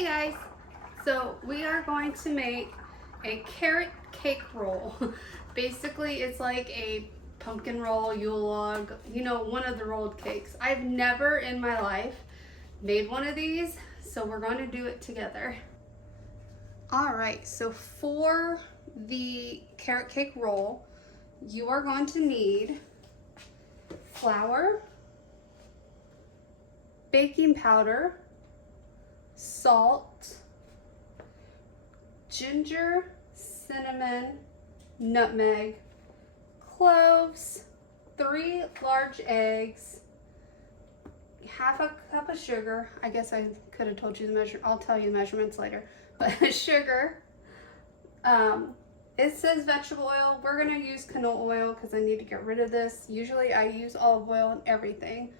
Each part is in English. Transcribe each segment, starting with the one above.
Hey guys, so we are going to make a carrot cake roll. Basically it's like a pumpkin roll, Yule log, you know, one of the rolled cakes. I've never in my life made one of these, so we're going to do it together. All right, so for the carrot cake roll, you are going to need flour, baking powder, salt, ginger, cinnamon, nutmeg, cloves, 3 large eggs, half a cup of sugar. I guess I could have told you the measure. I'll tell you the measurements later. But sugar. It says vegetable oil. We're gonna use canola oil because I need to get rid of this. Usually I use olive oil and everything.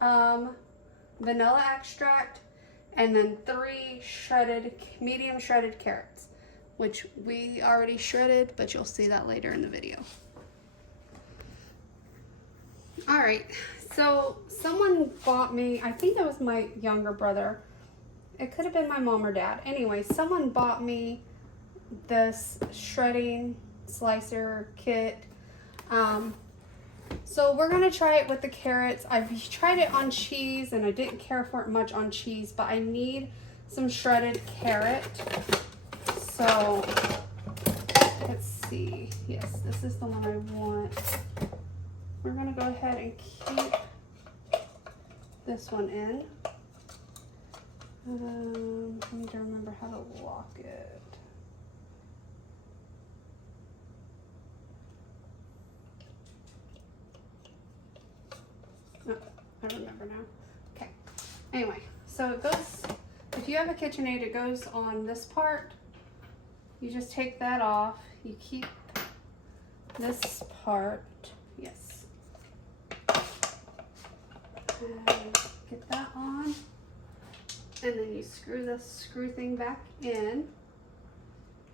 Vanilla extract, and then 3 medium shredded carrots, which we already shredded, but you'll see that later in the video. All right, so someone bought me, I think it was my younger brother. It could have been my mom or dad. Anyway, someone bought me this shredding slicer kit. So we're gonna try it with the carrots. I've tried it on cheese and I didn't care for it much on cheese, but I need some shredded carrot. So let's see. Yes, this is the one I want. We're gonna go ahead and keep this one in. I need to remember how to lock it. Oh, I remember now. Okay. Anyway, so it goes, if you have a KitchenAid, it goes on this part. You just take that off. You keep this part. Yes. And get that on. And then you screw the screw thing back in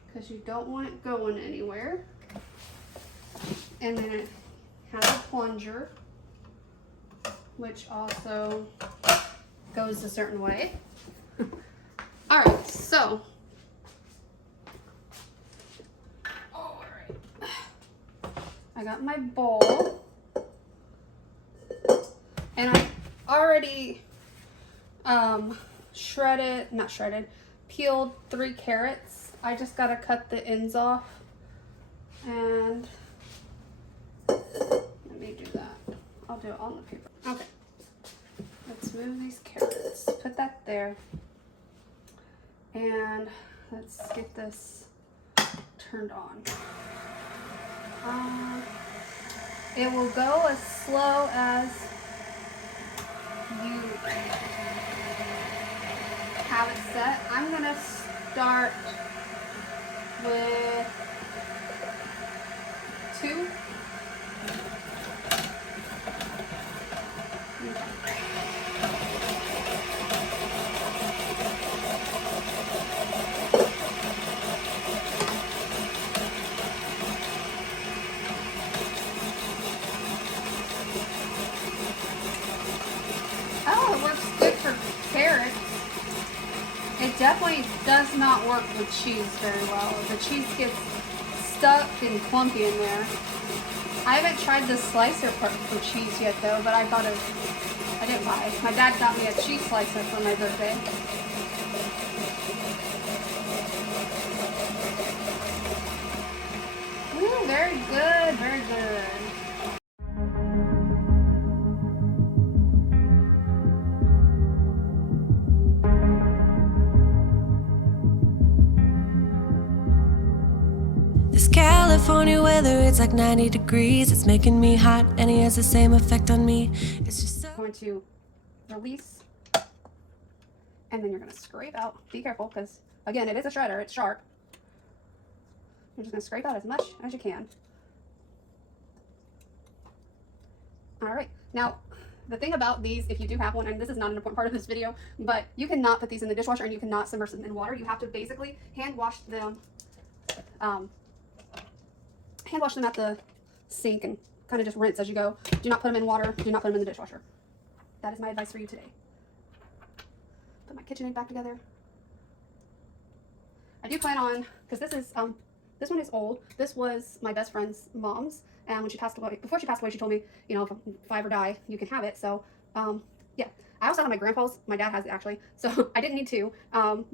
because you don't want it going anywhere. And then it has a plunger, which also goes a certain way. All right, so. All right. I got my bowl. And I already peeled 3 carrots. I just gotta cut the ends off. And let me do that. I'll do it on the paper. Okay. Let's move these carrots. Put that there. And let's get this turned on. It will go as slow as you have it set. I'm gonna start with 2. Oh, it works good for carrots. It definitely does not work with cheese very well. The cheese gets stuck and clumpy in there. I haven't tried the slicer part for cheese yet though, but I didn't buy it. My dad got me a cheese slicer for my birthday. Ooh, very good, very good. California weather, it's like 90 degrees. It's making me hot and it has the same effect on me. It's just so I'm going to release and then you're going to scrape out. Be careful because again, it is a shredder, it's sharp. You're just going to scrape out as much as you can. All right, now the thing about these, if you do have one, and this is not an important part of this video, but you cannot put these in the dishwasher and you cannot submerge them in water. You have to basically hand wash them at the sink and kind of just rinse as you go. Do not put them in water. Do not put them in the dishwasher. That is my advice for you today. Put my KitchenAid back together. do plan on, because this one is old. This was my best friend's mom's, and when she passed away, before she passed away, she told me, you know, if I ever die, you can have it. So, yeah. I also have my grandpa's. My dad has it actually, so I didn't need to.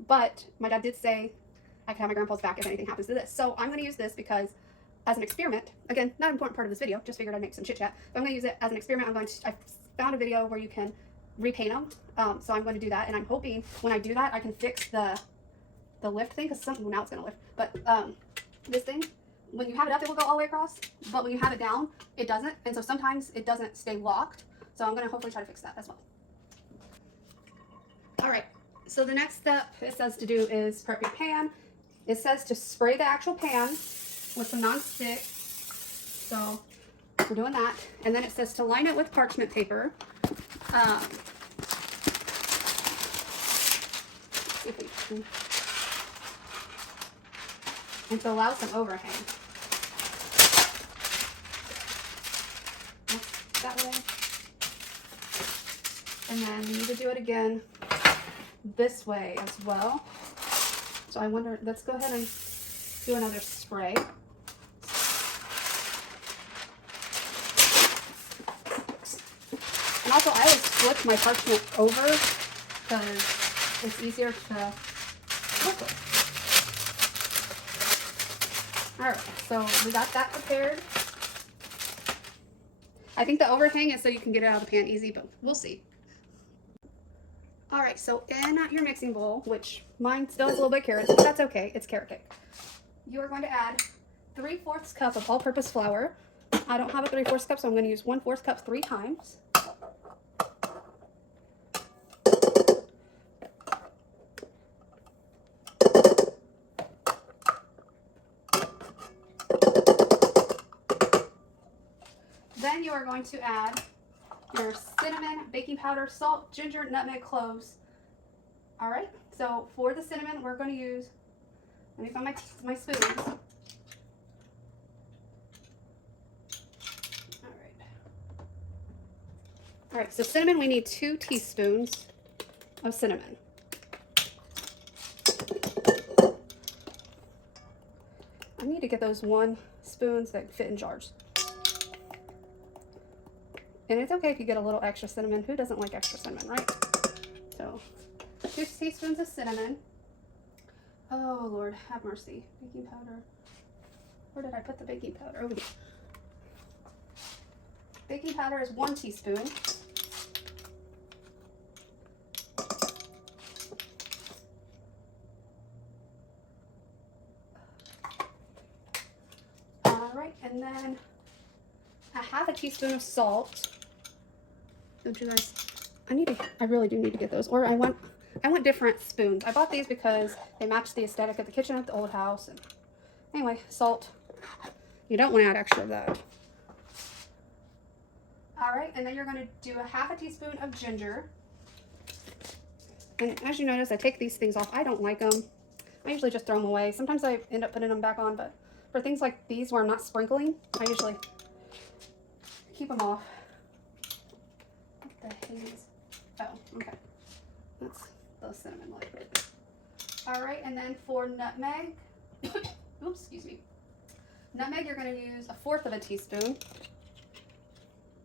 But my dad did say I can have my grandpa's back if anything happens to this. So I'm going to use this because, as an experiment, again, not an important part of this video, just figured I'd make some chit chat. But I'm going to use it as an experiment. I found a video where you can repaint them. So I'm going to do that, and I'm hoping when I do that, I can fix the lift thing, because well, now it's going to lift. But this thing, when you have it up, it will go all the way across. But when you have it down, it doesn't. And so sometimes it doesn't stay locked. So I'm going to hopefully try to fix that as well. All right. So the next step it says to do is prep your pan. It says to spray the actual pan with some non-stick. So we're doing that. And then it says to line it with parchment paper. And to allow some overhang. That way. And then you need to do it again this way as well. So I wonder, let's go ahead and do another spray. And also I always flip my parchment over because it's easier to work with. Alright, so we got that prepared. I think the overhang is so you can get it out of the pan easy, but we'll see. Alright, so in your mixing bowl, which mine still has a little bit of carrots, but that's okay, it's carrot cake. You are going to add 3/4 cup of all-purpose flour. I don't have a 3/4 cup, so I'm going to use 1/4 cup 3 times. Then you are going to add your cinnamon, baking powder, salt, ginger, nutmeg, cloves. All right, so for the cinnamon, we're going to use, let me find my spoons. All right, so cinnamon, we need 2 teaspoons of cinnamon. I need to get those 1 spoons that fit in jars. And it's okay if you get a little extra cinnamon. Who doesn't like extra cinnamon, right? So, 2 teaspoons of cinnamon. Oh, Lord, have mercy. Baking powder. Where did I put the baking powder? Over here. Baking powder is 1 teaspoon. All right, and then a 1/2 teaspoon of salt. Don't you guys? I really do need to get those. Or I want different spoons. I bought these because they match the aesthetic of the kitchen at the old house. And anyway, salt. You don't want to add extra of that. All right, and then you're going to do a 1/2 teaspoon of ginger. And as you notice, I take these things off. I don't like them. I usually just throw them away. Sometimes I end up putting them back on, but for things like these where I'm not sprinkling, I usually keep them off. What the haze? Oh, okay. That's the cinnamon liquid. All right, and then for nutmeg, oops, excuse me. Nutmeg, you're going to use 1/4 teaspoon,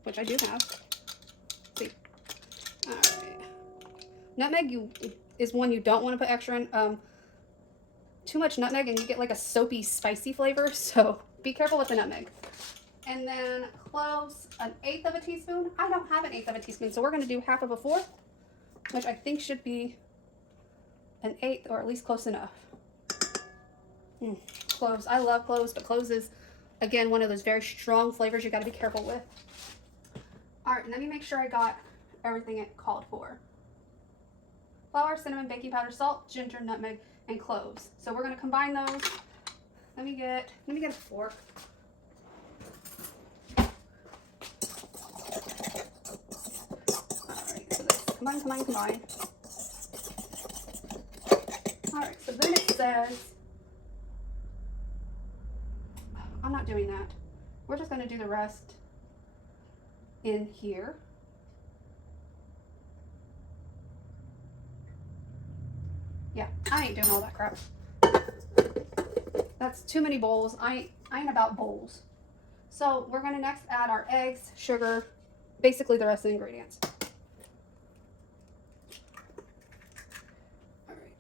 which I do have. Let's see. All right. Nutmeg is one you don't want to put extra in. Too much nutmeg and you get like a soapy, spicy flavor, so be careful with the nutmeg. And then cloves, 1/8 teaspoon. I don't have 1/8 teaspoon, so we're going to do 1/2 of a 1/4, which I think should be 1/8 or at least close enough. Cloves. I love cloves, but cloves is, again, one of those very strong flavors you got to be careful with. All right, let me make sure I got everything it called for. Flour, cinnamon, baking powder, salt, ginger, nutmeg, and cloves. So we're going to combine those. Let me get a fork. Combine. All right, so then it says, I'm not doing that. We're just going to do the rest in here. Yeah, I ain't doing all that crap. That's too many bowls. I ain't about bowls. So we're gonna next add our eggs, sugar, basically the rest of the ingredients. All right.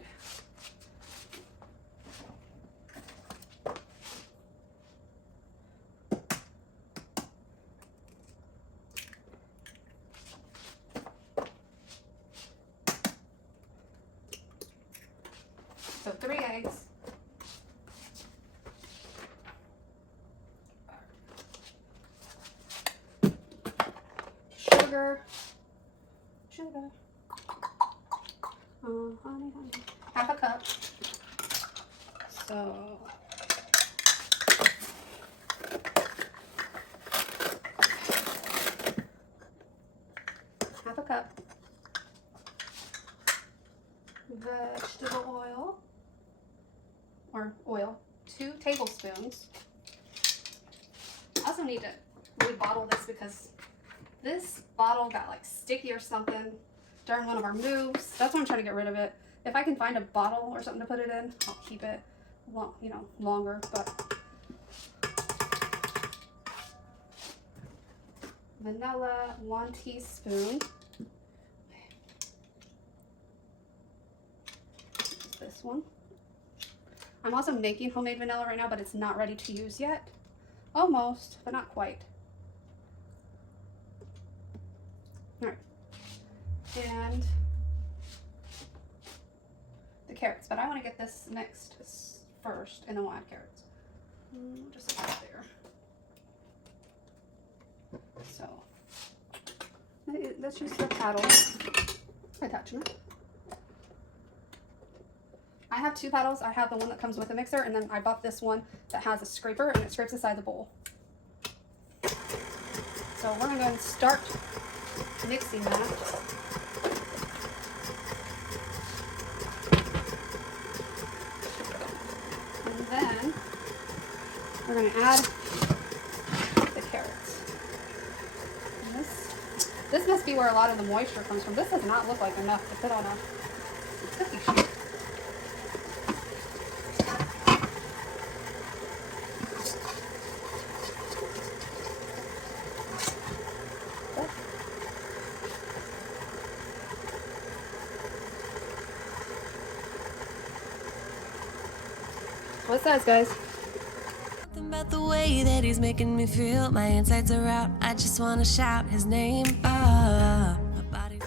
So 3 eggs. Sugar. Honey. Half a cup. So half a cup. Vegetable oil, or oil, 2 tablespoons. I also need to really bottle this because this bottle got like sticky or something during one of our moves. That's why I'm trying to get rid of it. If I can find a bottle or something to put it in, I'll keep it long, longer. But vanilla, 1 teaspoon. This one. I'm also making homemade vanilla right now, but it's not ready to use yet. Almost, but not quite. All right. And the carrots, but I want to get this mixed first, and then we'll add carrots. Just like that there. So let's use the paddle attachment. I have 2 paddles. I have the one that comes with the mixer, and then I bought this one that has a scraper, and it scrapes inside the bowl. So we're going to go and start mixing that. And then we're going to add the carrots. And this must be where a lot of the moisture comes from. This does not look like enough to put on a cookie sheet. What size, guys? Something about the way that he's making me feel. My insides are out. I just want to shout his name. My body.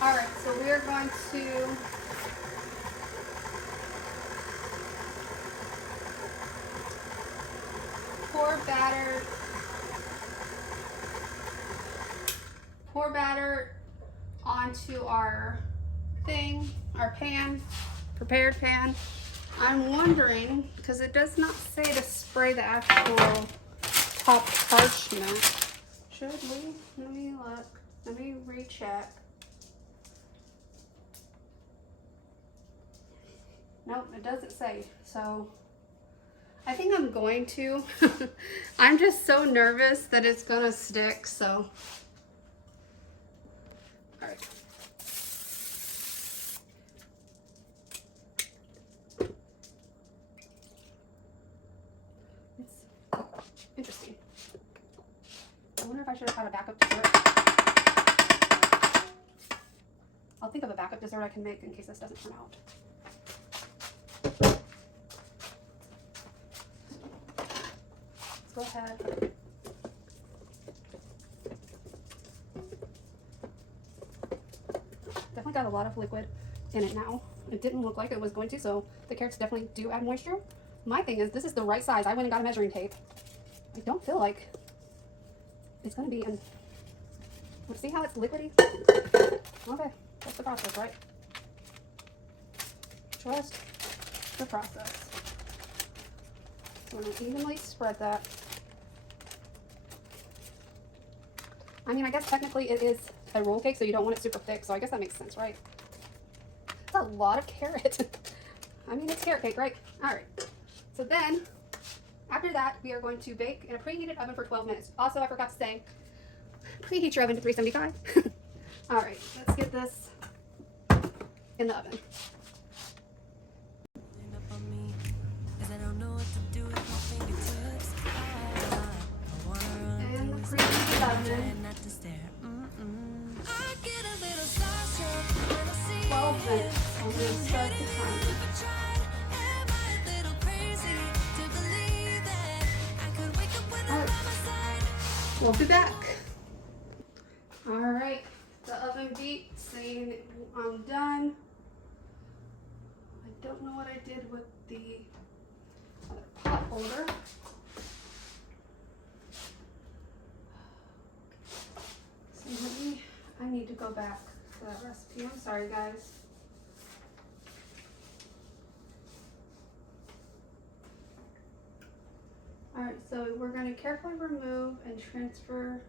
All right, so we are going to pour batter onto our pan, prepared pan. I'm wondering, because it does not say to spray the actual top parchment. Should we? Let me look. Let me recheck. Nope, it doesn't say. So I think I'm going to. I'm just so nervous that it's gonna stick, so. All right. Interesting. I wonder if I should have had a backup dessert. I'll think of a backup dessert I can make in case this doesn't turn out. Let's go ahead. Definitely got a lot of liquid in it now. It didn't look like it was going to, so the carrots definitely do add moisture. My thing is, this is the right size. I went and got a measuring tape. I don't feel like it's going to be in. See how it's liquidy? Okay, that's the process, right? Trust the process. So we're going to evenly spread that. I mean, I guess technically it is a roll cake, so you don't want it super thick, so I guess that makes sense, right? That's a lot of carrot. I mean, it's carrot cake, right? All right. So then, after that, we are going to bake in a preheated oven for 12 minutes. Also, I forgot to say, preheat your oven to 375. All right, let's get this in the oven. lemon. not to stare. I get a little starstruck when I see 12 you. minutes. I'm going to start the timer. Am I a little crazy to believe that I could wake up with Alright, by my side? we'll be back. Alright, the oven beeped saying I'm done. I don't know what I did with the other pot holder. So maybe I need to go back to that recipe. I'm sorry, guys. Alright, so we're going to carefully remove and transfer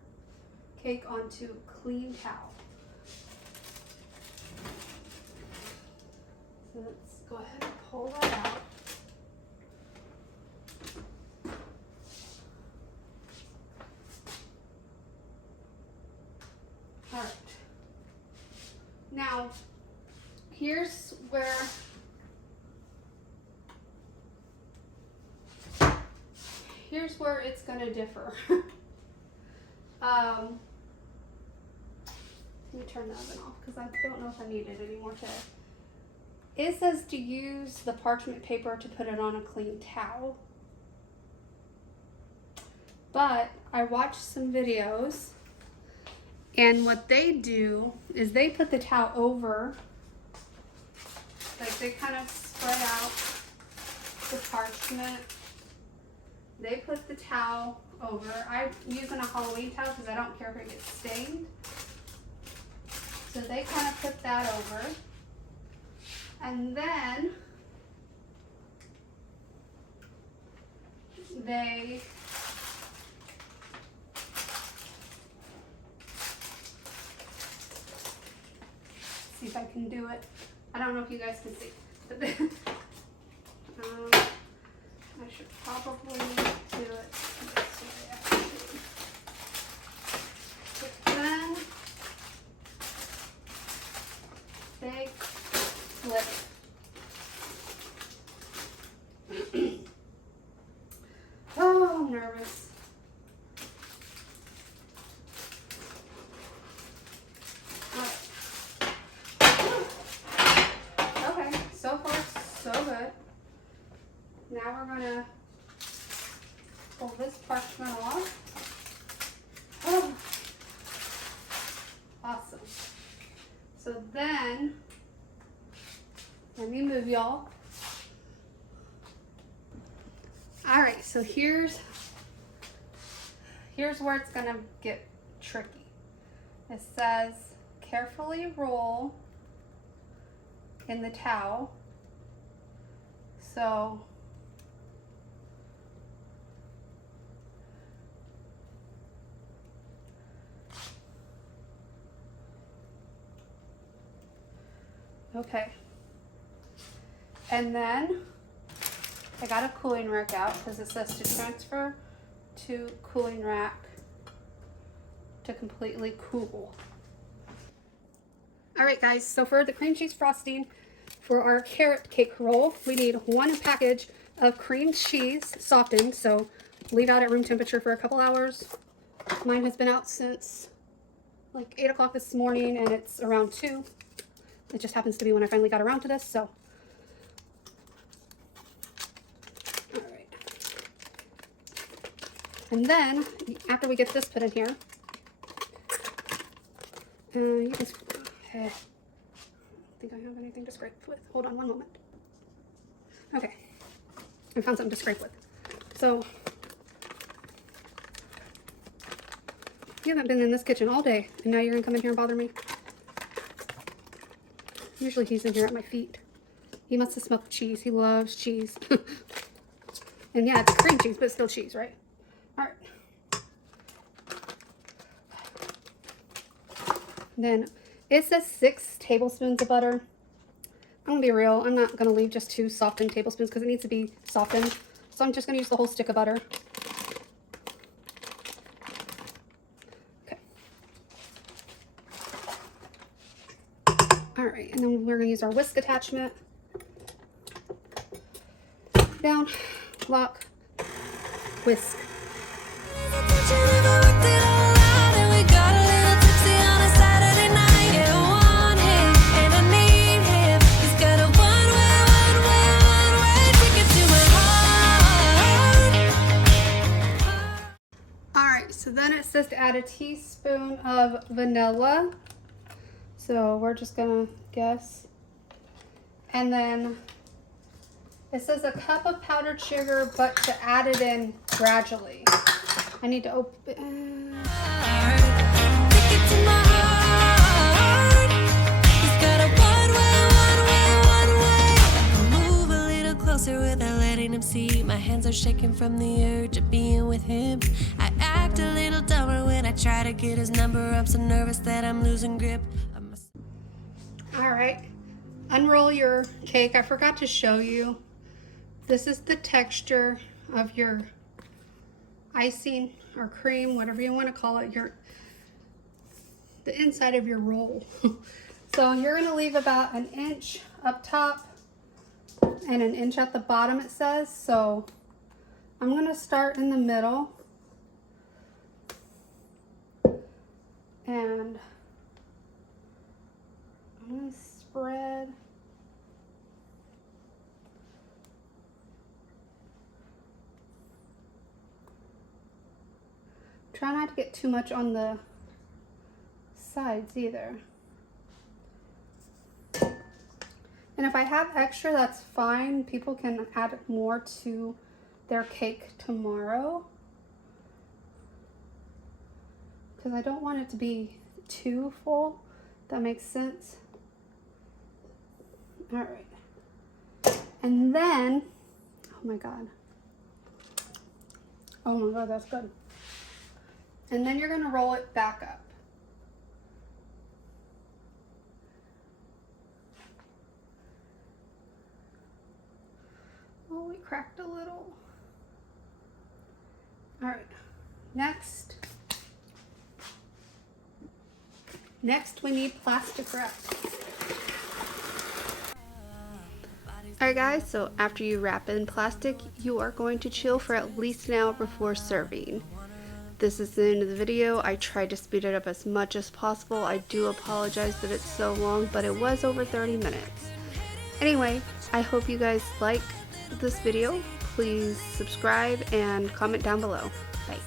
cake onto a clean towel. So let's go ahead and pull that out. Alright. Now, here's where it's gonna differ. Let me turn the oven off because I don't know if I need it anymore today. It says to use the parchment paper to put it on a clean towel. But I watched some videos, and what they do is they put the towel over, like they kind of spread out the parchment. They put the towel over. I'm using a Halloween towel because I don't care if it gets stained. So they kind of put that over. And then they see if I can do it. I don't know if you guys can see. But then, I should probably do it this way actually. But then they flip it. Oh, I'm nervous. Okay, so far so good. Now we're gonna pull this parchment off. Oh, awesome. So then, let me move y'all. All right, so here's where it's gonna get tricky. It says carefully roll in the towel. So okay, and then I got a cooling rack out because it says to transfer to cooling rack to completely cool. All right, guys, so for the cream cheese frosting for our carrot cake roll, we need 1 package of cream cheese softened, so leave out at room temperature for a couple hours. Mine has been out since like 8 o'clock this morning, and it's around 2. It just happens to be when I finally got around to this, so. All right. And then, after we get this put in here, you can, I don't think I have anything to scrape with. Hold on one moment. Okay, I found something to scrape with. So, you haven't been in this kitchen all day, and now you're gonna come in here and bother me. Usually he's in here at my feet. He must have smelled the cheese. He loves cheese. And yeah, it's cream cheese, but it's still cheese, right? All right. Then it says 6 tablespoons of butter. I'm gonna be real. I'm not gonna leave just 2 softened tablespoons because it needs to be softened. So I'm just gonna use the whole stick of butter. All right, and then we're gonna use our whisk attachment. Down, lock, whisk. Never worked it all out. then it says to add a teaspoon of vanilla. So we're just gonna guess. And then it says a cup of powdered sugar, but to add it in gradually. I need to open. Without letting him see, my hands are shaking from the urge of being with him. I act a little dumber when I try to get his number. I'm so nervous that I'm losing grip. All right, unroll your cake. I forgot to show you. This is the texture of your icing or cream, whatever you want to call it, the inside of your roll. So you're going to leave about an inch up top and an inch at the bottom, it says. So I'm going to start in the middle and I'm going to spread. Try not to get too much on the sides either. And if I have extra, that's fine. People can add more to their cake tomorrow, because I don't want it to be too full. That makes sense. All right. And then, oh my God, that's good. And then you're gonna roll it back up. Oh, we cracked a little. All right, next we need plastic wrap. All right guys, so after you wrap it in plastic, you are going to chill for at least an hour before serving. This is the end of the video. I tried to speed it up as much as possible. I do apologize that it's so long, but it was over 30 minutes. Anyway, I hope you guys like this video. Please subscribe and comment down below. Bye.